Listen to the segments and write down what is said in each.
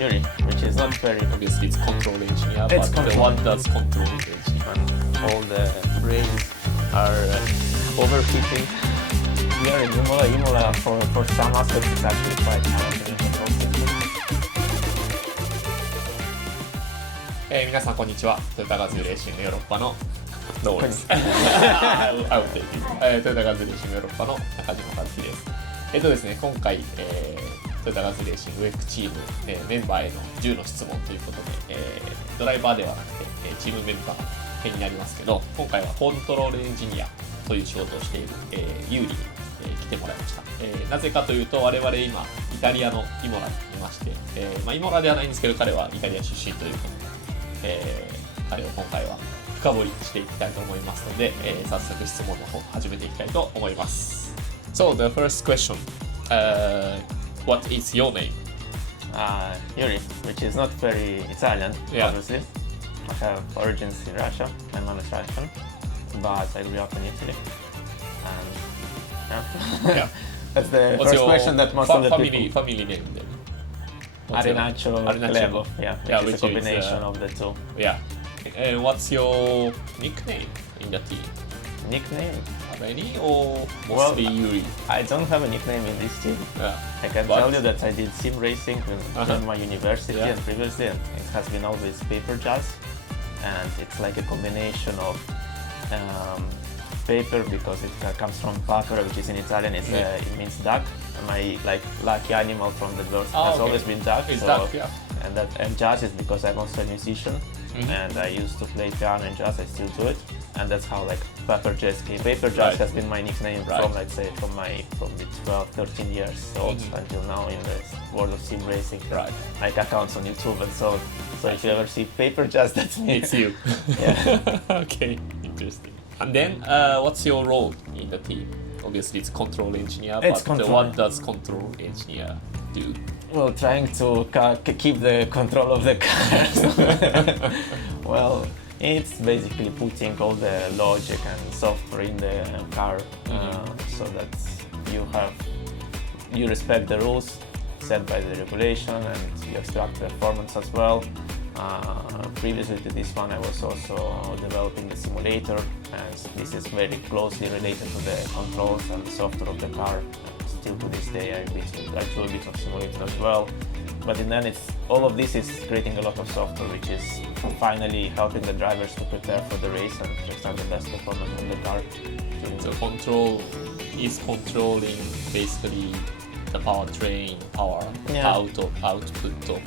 Yury, which is not very Obviously, it's control engineer, It's but control. what does control engineer? all the brains are overheating. Yeah, Imola for some aspects is actually quite challenging. 皆さんこんにちは。トヨタガズーレーシングヨーロッパのどうですトヨタガズーレーシングヨーロッパの中島和樹です。ですね、今回、トヨタガズーレーシングWECチーム、メンバーへの10の質問ということで、ドライバーではなくて、チームメンバーになりますけど、今回はコントロールエンジニアという仕事をしている、ユーリに、来てもらいました。なぜかというと、我々今イタリアのイモラにいまして、イモラではないんですけど、彼はイタリア出身ということで、彼を今回は深掘りしていきたいと思いますので、早速質問の方始めていきたいと思います。So the first question, what is your name? Yury, which is not very Italian, Yeah. obviously. I have origins in Russia. My mom is Russian, but I grew up in Italy. And Yeah. that's the What's first your question that most of the people. family name then? What's your- Arenaccio, Arenaccio. Khlebov, yeah, Yeah, which is a which is, combination of the two. Yeah. And what's your nickname in the team? Nickname? Have any or mostly Yury? I don't have a nickname in this team. Yeah. I can But- tell you that I did sim racing in my university Yeah. and previously, and it has been always paper jazz, and it's like a combination of paper because it comes from papera, which is in Italian, it means duck. My lucky animal from the birth has okay. always been duck. It's so, duck, yeah. And jazz is because I'm also a musician, and I used to play piano and jazz. I still do it, and that's how paper jazz came. Paper jazz Right. has been my nickname Right. from the 12, 13 years old until now in the world of sim racing. Right. Like accounts on YouTube and so on. So if you ever see paper jazz, that's me. It's you. Yeah. Okay, interesting. And then, what's your role in the team? Obviously, it's control engineer, It's but control. what does control engineer do? Well, trying to keep the control of the cars. Well, it's basically putting all the logic and software in the car so that you respect the rules set by the regulation and you extract performance as well. Previously to this one, I was also developing the simulator, and this is very closely related to the controls and the software of the car. Still to this day, I do a bit of simulator as well. But in the end, all of this is creating a lot of software, which is finally helping the drivers to prepare for the race and to extract the best performance from the car. So control is controlling basically the powertrain, power output of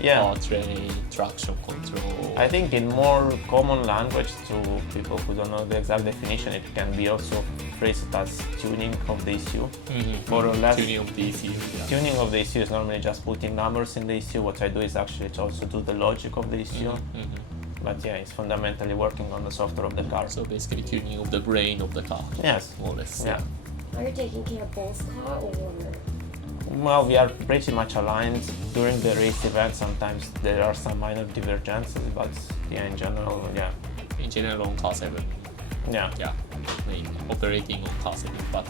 powertrain, traction control. I think in more common language to people who don't know the exact definition, it can be also phrased as tuning of the ECU, more or less. Tuning of the ECU. Yeah. Tuning of the ECU is normally just putting numbers in the ECU. What I do is actually to also do the logic of the ECU. But yeah, it's fundamentally working on the software of the car. So basically tuning of the brain of the car. Yes. More or less. Yeah. Are you taking care of both car or one? Well, we are pretty much aligned during the race event. Sometimes there are some minor divergences, but yeah, in general, yeah. In general on car 7. Yeah. Yeah. Mainly operating on car 7, but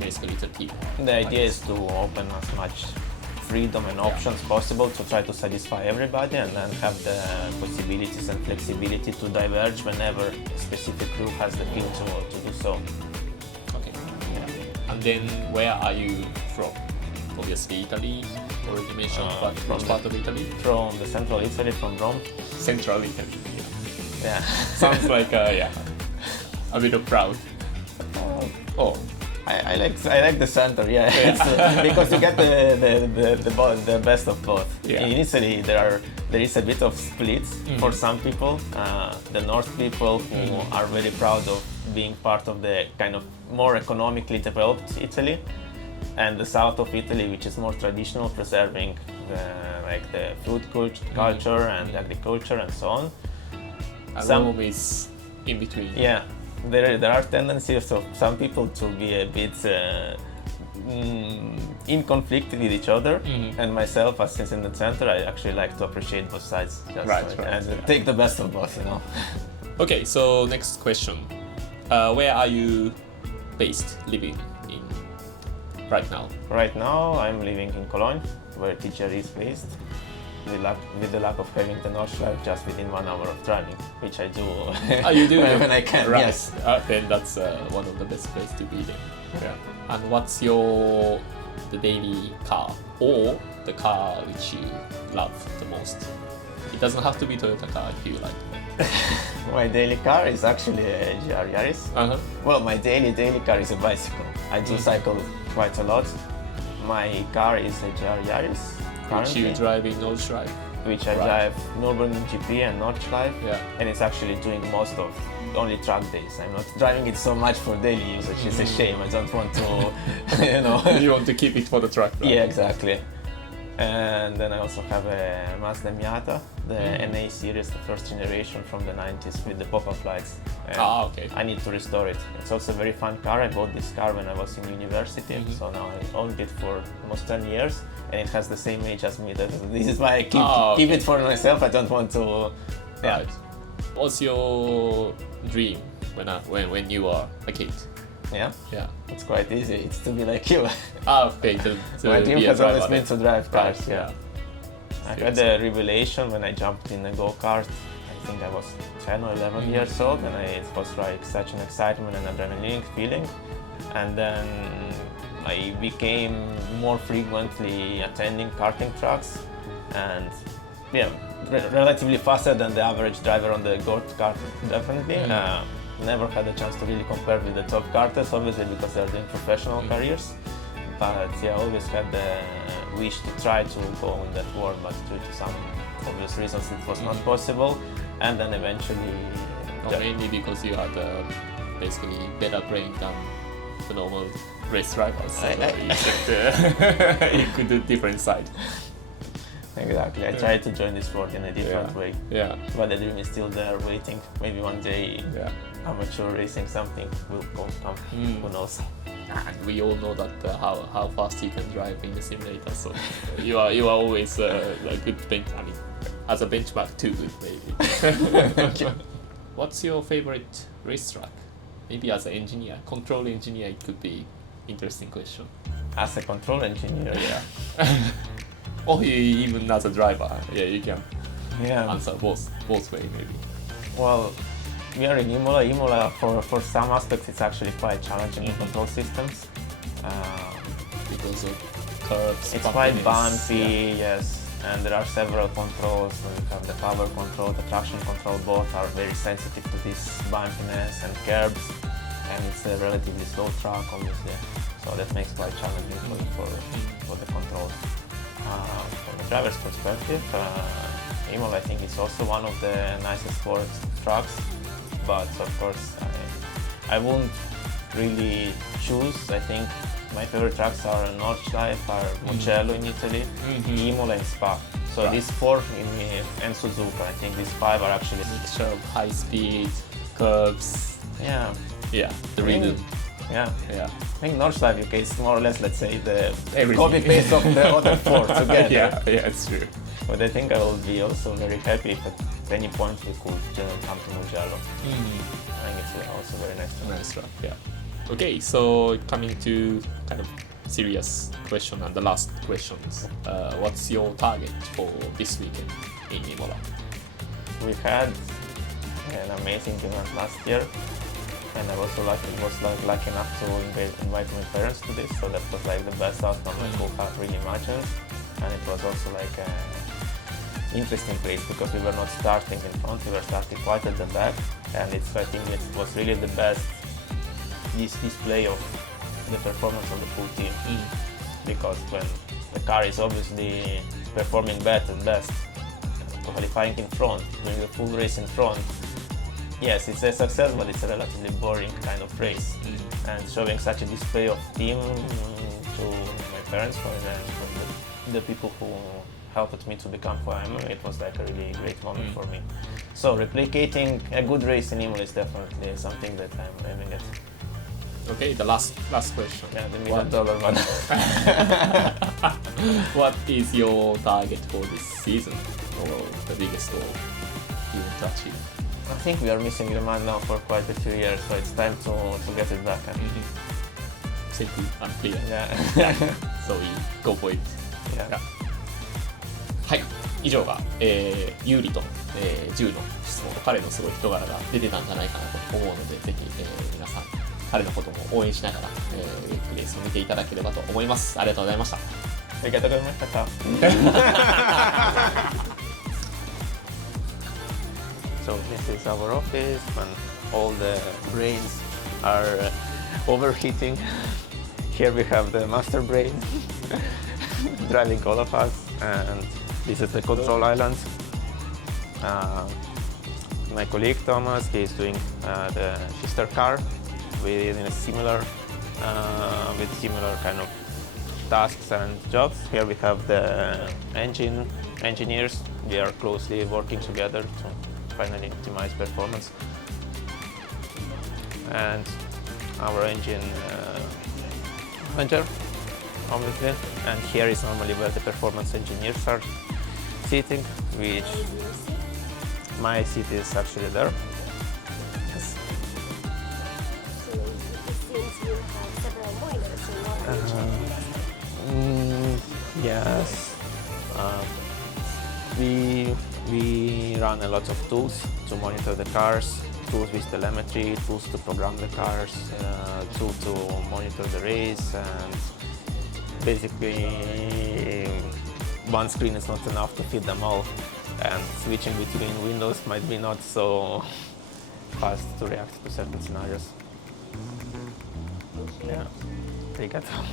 basically it's a team. The idea is to open as much freedom and options possible to try to satisfy everybody and then have the possibilities and flexibility to diverge whenever a specific crew has the feel to do so. Okay. Yeah. And then where are you from? Obviously Italy, already mentioned, but from which part of Italy? From the central Italy, from Rome. Central Italy. Yeah. Sounds like a bit of proud. Oh. I like the center, yeah. It's, because you get the best of both. Yeah. In Italy, there is a bit of splits for some people. The north people who are very proud of being part of the kind of more economically developed Italy, and the south of Italy, which is more traditional, preserving the food culture and agriculture and so on. And Rome is in between. Yeah. There are tendencies of some people to be a bit in conflict with each other, and myself, as since in the center, I actually like to appreciate both sides, and take the best of both, Okay, so next question: where are you based, living in right now? Right now, I'm living in Cologne, where TGR is based, with the lack of having the Nordschleife just within 1 hour of driving, which I do. You do when I can. right. Yes. Then that's one of the best places to be there. Yeah. And what's the daily car or the car which you love the most? It doesn't have to be Toyota car if you like. My daily car is actually a GR Yaris. Well, my daily car is a bicycle. I do cycle quite a lot. My car is a GR Yaris. Which you drive in Nordschleife. Which I drive Nürburgring GP and Nordschleife. Yeah. And it's actually doing most of only track days. I'm not driving it so much for daily usage. It's a shame. I don't want to, You want to keep it for the track, right? Yeah, exactly. And then I also have a Mazda Miata, the NA series, the first generation from the 90s with the pop-up lights. Okay. I need to restore it. It's also a very fun car. I bought this car when I was in university, so now I owned it for almost 10 years, and it has the same age as me. This is why I keep it for myself. I don't want to. Yeah. Right. What's your dream when you are a kid? Yeah. Yeah. It's quite easy. It's to be like you. Okay. My dream be a has driver always been to drive cars. Right, Yeah. I had a revelation when I jumped in a go-kart. I think I was 10 or 11 years old, and it was like such an excitement and adrenaline feeling. And then I became more frequently attending karting tracks, and yeah, relatively faster than the average driver on the go-kart, definitely. Never had a chance to really compare with the top karters, obviously, because they're doing professional careers. But yeah, I always had the wish to try to go in that world, but due to some obvious reasons it was not possible. And then eventually... mainly because you had basically better brain than the normal race drivers. So you could do different side. Exactly. I tried to join this sport in a different way. Yeah. But the dream is still there, waiting. Maybe one day amateur racing something will come. Who knows? And we all know that how fast you can drive in the simulator. So you are always a good bench. I mean, as a benchmark, too good maybe. What's your favorite racetrack? Maybe as an engineer, control engineer, it could be interesting question. As a control engineer, yeah. Or even as a driver, yeah, you can answer both way maybe. Well, we are in Imola. Imola, for some aspects, it's actually quite challenging in control systems. Because of curves, it's quite bumpy, yes, and there are several controls. We have the power control, the traction control, both are very sensitive to this bumpiness and curbs, and it's a relatively slow track, obviously, so that makes it quite challenging for the controls. From the driver's perspective, Imola, I think, is also one of the nicest sports tracks, but of course I won't really choose. I think my favorite tracks are Nordschleife, are Mugello in Italy, Imola and Spa. So these four and Suzuka, I think these five are actually a mixture of high speed, curves. Yeah, the rhythm. Yeah. I think Nordschleife UK is more or less, let's say, the copy-paste of the other four together. Yeah, it's true. But I think I will be also very happy if at any point we could come to Mugello. I think it's also very nice track. Yeah. Okay, so coming to kind of serious question and the last questions. What's your target for this weekend in Imola? We had an amazing event last year. And I was lucky enough to invite my parents to this, so that was like the best outcome. I could have really matches, and it was also like an interesting race because we were not starting in front, we were starting quite at the back, and I think it was really the best display of the performance of the full team. Because when the car is obviously performing better and best, qualifying in front, doing the full race in front. Yes, it's a success, but it's a relatively boring kind of race. And showing such a display of team to my parents, for the people who helped me to become who I am, it was like a really great moment for me. So replicating a good race in Imola is definitely something that I'm aiming at. Okay, the last question. Yeah, the $1 million one. What is your target for this season, or the biggest goal you want to achieve? I think we are missing Le Mans now for quite a few years, so it's time to get it back. Simple and clear. Yeah. So we go for it. Yeah. はい、以上が、ユーリと、10の質問、彼のすごい人柄が出てたんじゃないかなと思うので、ぜひ、皆さん、彼のことも応援しながら、WECレースを見ていただければと思います。ありがとうございました。ありがとうございました。So this is our office when all the brains are overheating. Here we have the master brain driving all of us, and this is the control island. My colleague Thomas, he is doing the sister car with similar kind of tasks and jobs. Here we have the engineers. We are closely working together to finally optimize performance. And our engine manager, obviously. And here is normally where the performance engineers are sitting, which my seat is actually there. Yes. So it seems you have several monitors in one Yes. We run a lot of tools to monitor the cars, tools with telemetry, tools to program the cars, tools to monitor the race, and basically one screen is not enough to fit them all, and switching between windows might be not so fast to react to certain scenarios. Yeah, arigato.